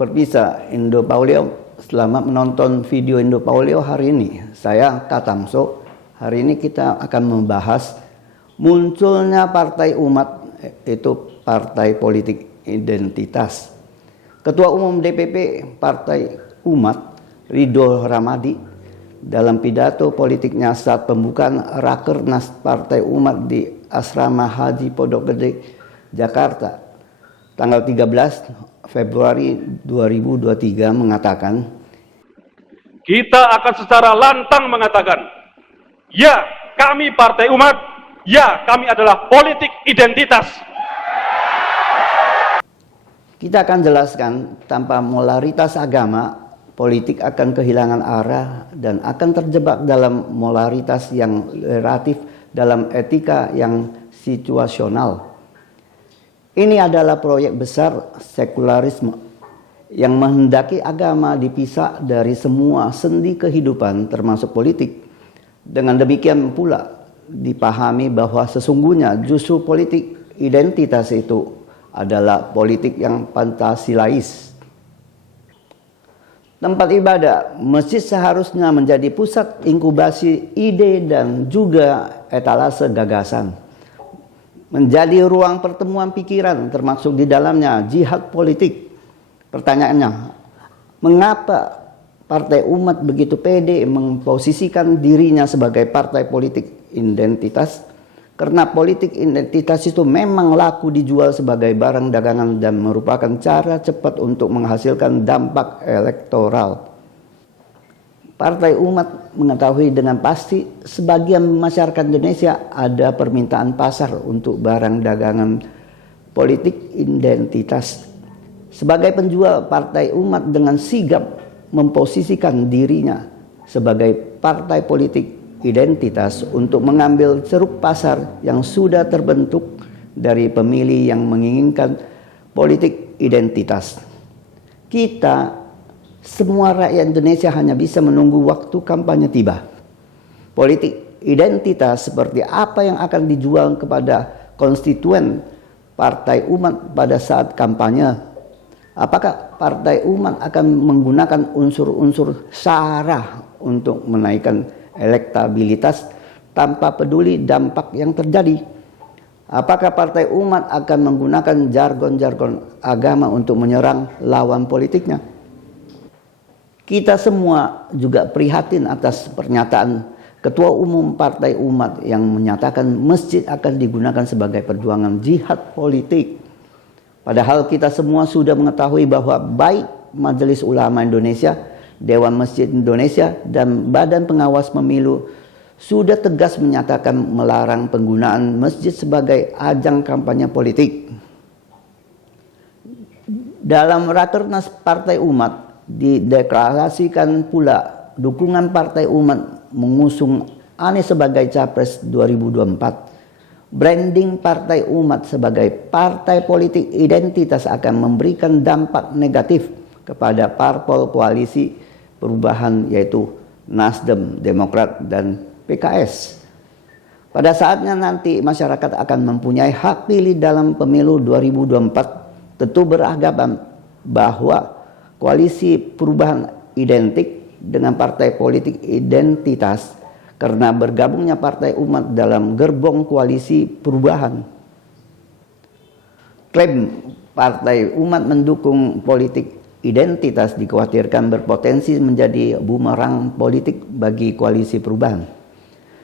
Perpisa Indo Paulio, selamat menonton video Indo Paulio hari ini. Saya Katamso. Hari ini kita akan membahas munculnya partai umat, itu partai politik identitas. Ketua Umum DPP Partai Umat, Ridho Ramadi, dalam pidato politiknya saat pembukaan Rakernas Partai Umat di Asrama Haji Pondok Gede, Jakarta, tanggal 13 Februari 2023 mengatakan, kita akan secara lantang mengatakan, ya kami Partai Umat, ya kami adalah politik identitas. Kita akan jelaskan, tanpa molaritas agama, politik akan kehilangan arah dan akan terjebak dalam molaritas yang relatif, dalam etika yang situasional. Ini adalah proyek besar sekularisme yang menghendaki agama dipisah dari semua sendi kehidupan termasuk politik. Dengan demikian pula dipahami bahwa sesungguhnya justru politik identitas itu adalah politik yang Pancasilais. Tempat ibadah, masjid seharusnya menjadi pusat inkubasi ide dan juga etalase gagasan. Menjadi ruang pertemuan pikiran, termasuk di dalamnya jihad politik. Pertanyaannya, mengapa Partai Umat begitu pede memposisikan dirinya sebagai partai politik identitas? Karena politik identitas itu memang laku dijual sebagai barang dagangan dan merupakan cara cepat untuk menghasilkan dampak elektoral. Partai Umat mengetahui dengan pasti sebagian masyarakat Indonesia ada permintaan pasar untuk barang dagangan politik identitas. Sebagai penjual, Partai Umat dengan sigap memposisikan dirinya sebagai partai politik identitas untuk mengambil ceruk pasar yang sudah terbentuk dari pemilih yang menginginkan politik identitas. Kita semua rakyat Indonesia hanya bisa menunggu waktu kampanye tiba. Politik identitas seperti apa yang akan dijual kepada konstituen Partai Umat pada saat kampanye? Apakah Partai Umat akan menggunakan unsur-unsur sara untuk menaikkan elektabilitas tanpa peduli dampak yang terjadi? Apakah Partai Umat akan menggunakan jargon-jargon agama untuk menyerang lawan politiknya? Kita semua juga prihatin atas pernyataan Ketua Umum Partai Umat yang menyatakan masjid akan digunakan sebagai perjuangan jihad politik. Padahal kita semua sudah mengetahui bahwa baik Majelis Ulama Indonesia, Dewan Masjid Indonesia, dan Badan Pengawas Pemilu sudah tegas menyatakan melarang penggunaan masjid sebagai ajang kampanye politik. Dalam Rakernas Partai Umat dideklarasikan pula dukungan Partai Umat mengusung Anies sebagai Capres 2024. Branding Partai Umat sebagai partai politik identitas akan memberikan dampak negatif kepada parpol koalisi perubahan, yaitu Nasdem, Demokrat, dan PKS. Pada saatnya nanti masyarakat akan mempunyai hak pilih dalam pemilu 2024. Tentu beranggapan bahwa koalisi perubahan identik dengan partai politik identitas karena bergabungnya Partai Umat dalam gerbong koalisi perubahan. Klaim Partai Umat mendukung politik identitas dikhawatirkan berpotensi menjadi bumerang politik bagi koalisi perubahan.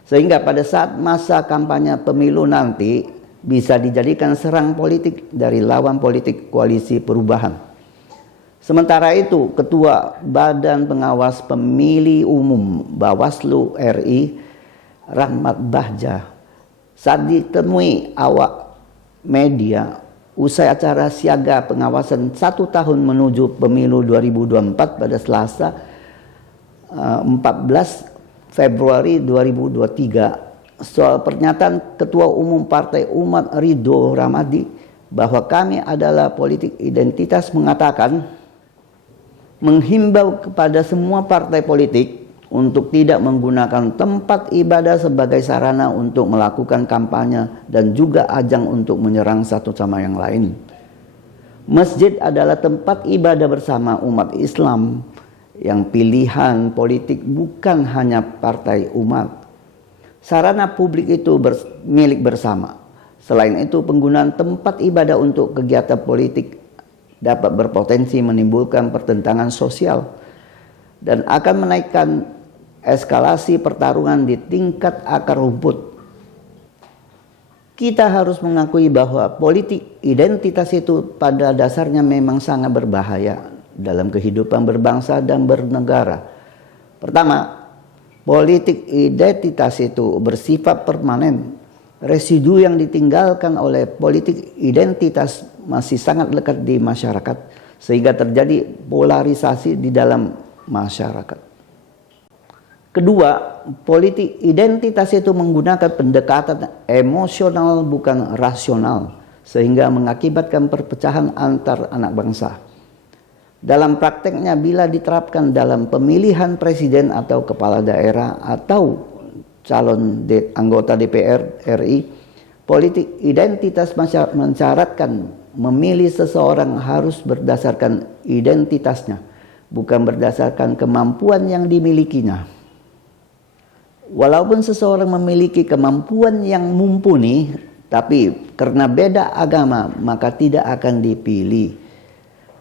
Sehingga pada saat masa kampanye pemilu nanti bisa dijadikan serang politik dari lawan politik koalisi perubahan. Sementara itu, Ketua Badan Pengawas Pemilih Umum Bawaslu RI, Rahmat Bahja, saat ditemui awak media usai acara siaga pengawasan 1 tahun menuju pemilu 2024 pada Selasa 14 Februari 2023, soal pernyataan Ketua Umum Partai Umat Ridho Ramadi bahwa kami adalah politik identitas, mengatakan menghimbau kepada semua partai politik untuk tidak menggunakan tempat ibadah sebagai sarana untuk melakukan kampanye dan juga ajang untuk menyerang satu sama yang lain. Masjid adalah tempat ibadah bersama umat Islam yang pilihan politik bukan hanya partai umat. Sarana publik itu milik bersama. Selain itu, penggunaan tempat ibadah untuk kegiatan politik dapat berpotensi menimbulkan pertentangan sosial dan akan menaikkan eskalasi pertarungan di tingkat akar rumput. Kita harus mengakui bahwa politik identitas itu pada dasarnya memang sangat berbahaya dalam kehidupan berbangsa dan bernegara. Pertama, politik identitas itu bersifat permanen. Residu yang ditinggalkan oleh politik identitas masih sangat lekat di masyarakat, sehingga terjadi polarisasi di dalam masyarakat. Kedua, politik identitas itu menggunakan pendekatan emosional bukan rasional, sehingga mengakibatkan perpecahan antar anak bangsa. Dalam prakteknya, bila diterapkan dalam pemilihan presiden atau kepala daerah atau calon anggota DPR RI, politik identitas mensyaratkan memilih seseorang harus berdasarkan identitasnya, bukan berdasarkan kemampuan yang dimilikinya. Walaupun seseorang memiliki kemampuan yang mumpuni, tapi karena beda agama maka tidak akan dipilih.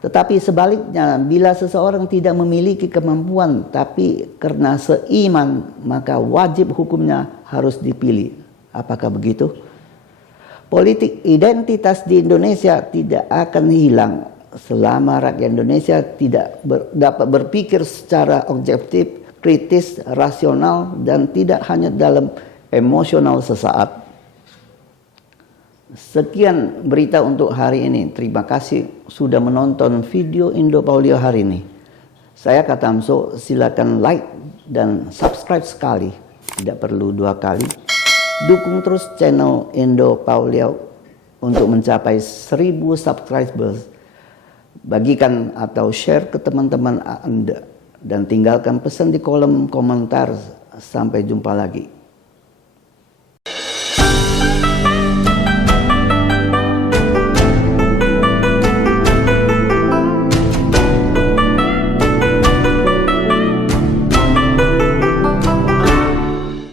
Tetapi sebaliknya, bila seseorang tidak memiliki kemampuan tapi karena seiman, maka wajib hukumnya harus dipilih. Apakah begitu? Politik identitas di Indonesia tidak akan hilang selama rakyat Indonesia tidak dapat berpikir secara objektif, kritis, rasional, dan tidak hanya dalam emosional sesaat. Sekian berita untuk hari ini. Terima kasih sudah menonton video Indo Paulio hari ini. Saya Katamso, silakan like dan subscribe sekali. Tidak perlu 2 kali. Dukung terus channel Indo Paulio untuk mencapai 1000 subscribers. Bagikan atau share ke teman-teman Anda. Dan tinggalkan pesan di kolom komentar. Sampai jumpa lagi.